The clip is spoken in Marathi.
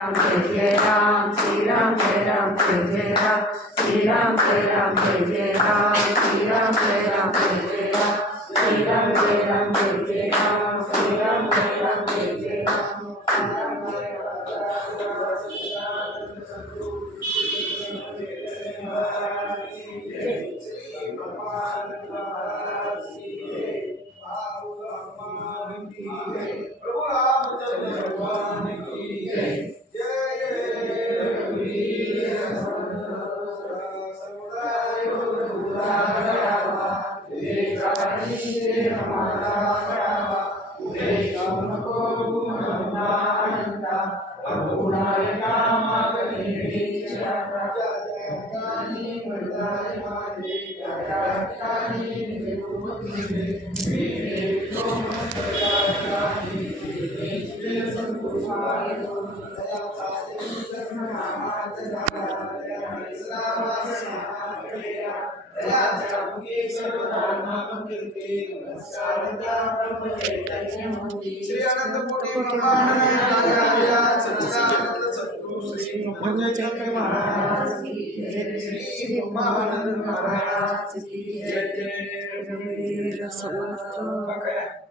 राम जय जय राम श्री राम जय राम जय जय राम श्री राम जय राम जय जय राम श्री राम जय राम जय जय राम श्री राम जय राम जय जय राम श्री राम जय राम जय जय श्री अनंत कोटि ब्रह्मांड नारायण सच्चिदानंद सद्गुरु श्री ब्रह्मचर्य महाराज की जय। श्री ब्रह्मानंद महाराज की जय। जय समर्थ।